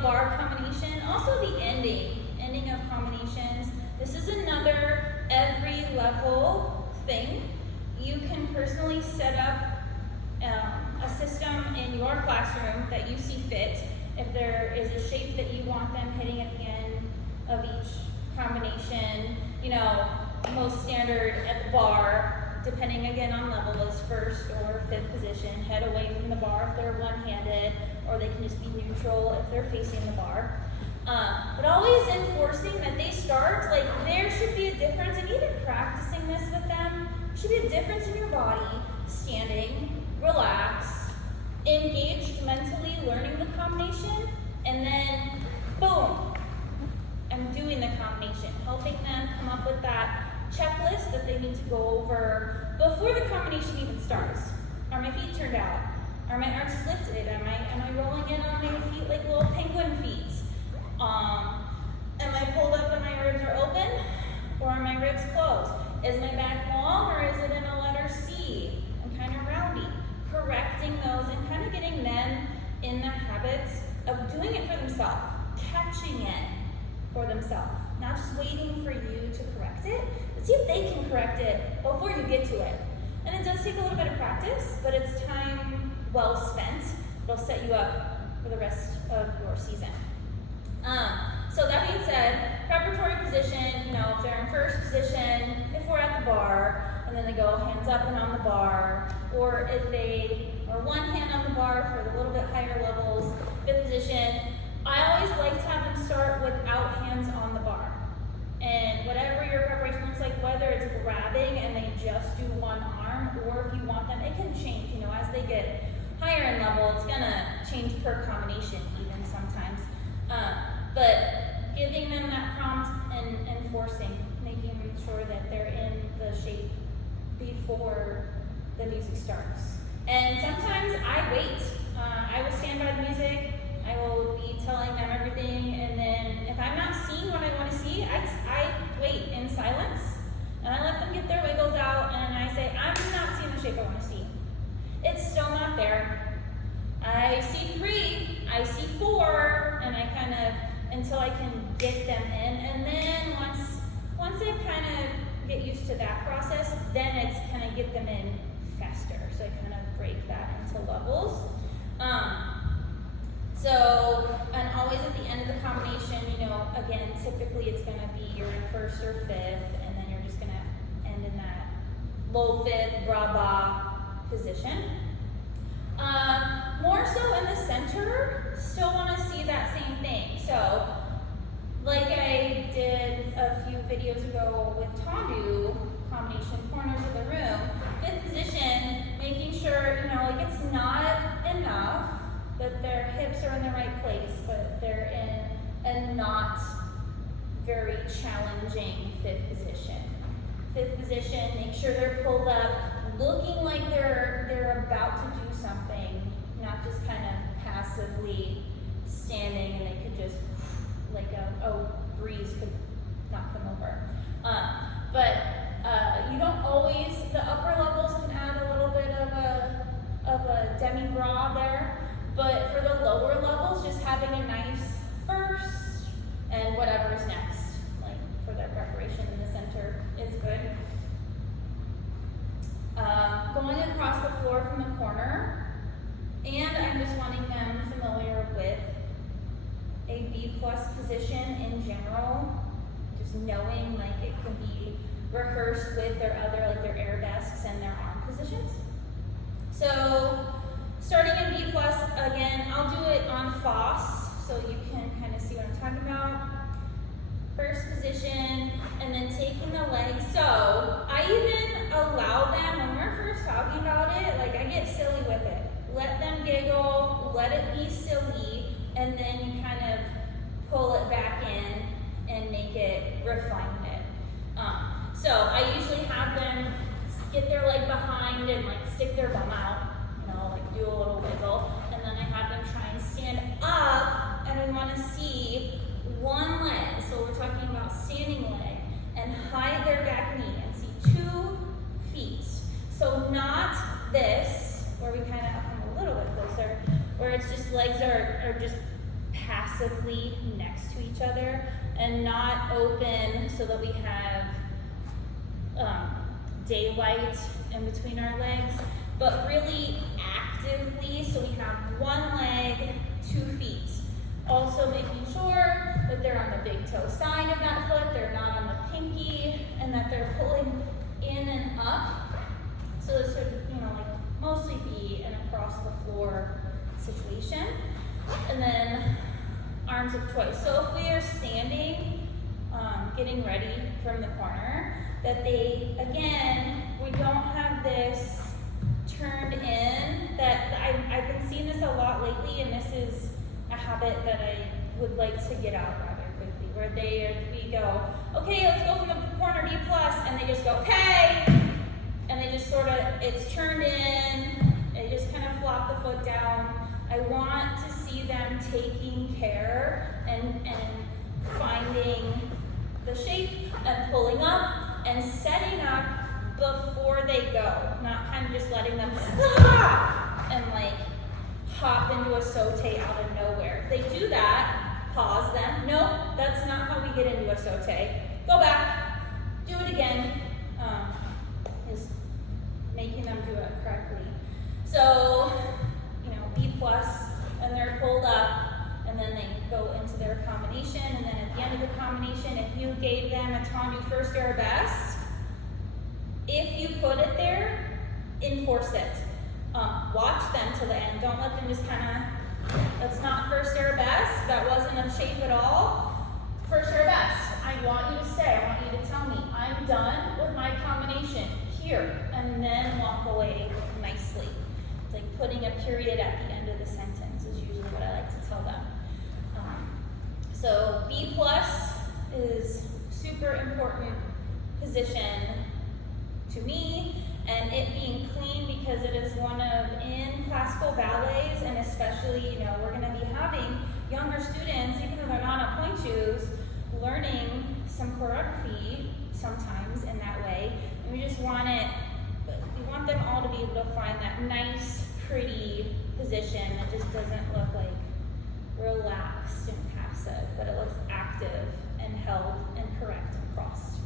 a bar combination. Also the ending of combinations. This is another every level thing. You can personally set up a system in your classroom that you see fit. If there is a shape that you want them hitting at the end of each combination, you know, most standard at the bar, depending again on level, is first or fifth position. Head away from the bar if they're one-handed, or they can just be neutral if they're facing the bar. But always enforcing that they start, like there should be a difference, and even practicing this with them, there should be a difference in your body, standing, relaxed, engaged mentally, learning the combination, and then boom, I'm doing the combination, helping them come up with that checklist that they need to go over before the combination even starts. Are my feet turned out? Are my arms lifted? Am I rolling in on my feet like little penguin feet? Am I pulled up and my ribs are open? Or are my ribs closed? Is my back long or is it in a letter C? I'm kind of roundy. Correcting those and kind of getting them in the habits of doing it for themselves, catching it for themselves, not just waiting for you to correct it, but see if they can correct it before you get to it. And it does take a little bit of practice, but it's time well spent. It'll set you up for the rest of your season. So that being said, preparatory position, you know, if they're in first position, if we're at the bar, and then they go hands up and on the bar, or if they are one hand on the bar for the little bit higher levels, fifth position, I always like to have them start without hands on the bar. And whatever your preparation looks like, whether it's grabbing and they just do one arm, or if you want them, it can change, you know, as they get higher in level, it's gonna change per combination even sometimes. But giving them that prompt and enforcing, making sure that they're in the shape before the music starts. And sometimes I wait. I will stand by the music. I will be telling them everything, and then if I'm not seeing what I want to see, I wait in silence, and I let them get their wiggles out, and I say, I'm not seeing the shape I want to see. It's still not there. I see 3, I see 4, and I kind of, until I can get them in, and then once they kind of get used to that process, then it's kind of get them in faster. So I kind of break that into levels. And always at the end of the combination, you know, again, typically it's going to be you're in first or fifth, and then you're just going to end in that low fifth, bra-ba position. More so in the center, still want to see that same thing. So, like I did a few videos ago with Tondu, combination corners of the room, fifth position, making sure, you know, like it's not enough that their hips are in the right place, but they're in a not very challenging fifth position. Fifth position, make sure they're pulled up, looking like they're about to do something, not just kind of passively standing and they could just, like a breeze could knock them over. You don't always, the upper levels can add a little bit of a demi-bra there, but for the lower levels, just having a nice first and whatever's next, like for their preparation in the center is good. Going across the floor from the corner, and I'm just wanting them familiar with a B+ position in general, just knowing like it can be rehearsed with their other, like their air desks and their arm positions. So starting in B+, again, I'll do it on FOSS so you can kind of see what I'm talking about. First position, and then taking the legs. So I even allow them, when we're first talking about it, like I get silly with it. Let them giggle, let it be silly, and then you kind of pull it back in and make it, refine it. So I usually have them get their leg behind and like stick their bum out, you know, like do a little wiggle, and then I have them try and stand up, and we want to see one leg, so we're talking about standing leg, and hide their back knee and see 2 feet. So not this, where we kind of up them a little bit closer, where it's just legs are just passive. passively next to each other and not open so that we have daylight in between our legs, but really actively, so we have one leg, 2 feet. Also making sure that they're on the big toe side of that foot, they're not on the pinky, and that they're pulling in and up. So this would, like mostly be an across the floor situation. And then arms of choice. So if we are standing, getting ready from the corner, that they, again, we don't have this turned in, that I've been seeing this a lot lately, and this is a habit that I would like to get out rather quickly, where we go, okay, let's go from the corner, B+, and they just go, okay, and they just sort of, it's turned in, they just kind of flop the foot down. I want to see them taking care and finding the shape and pulling up and setting up before they go, not kind of just letting them and like hop into a saute out of nowhere. If they do that, pause them. Nope, that's not how we get into a saute. Go back, do it again. Is making them do it correctly. So, B+, and they're pulled up, and then they go into their combination, and then at the end of the combination, if you gave them a tendu first arabesque, if you put it there, enforce it. Watch them till the end. Don't let them just kind of, that's not first arabesque, that wasn't a shape at all. First arabesque, I want you to say, I want you to tell me, I'm done with my combination here, and then walk away nicely. It's like putting a period at the end of the sentence is usually what I like to tell them. So B+ is super important position to me, and it being clean because it is one of, in classical ballets, and especially, we're going to be having younger students, even though they're not on point shoes, learning some choreography sometimes in that way, and we just want them all to be able to find that nice, pretty position that just doesn't look like relaxed and passive, but it looks active and held and correct and crossed.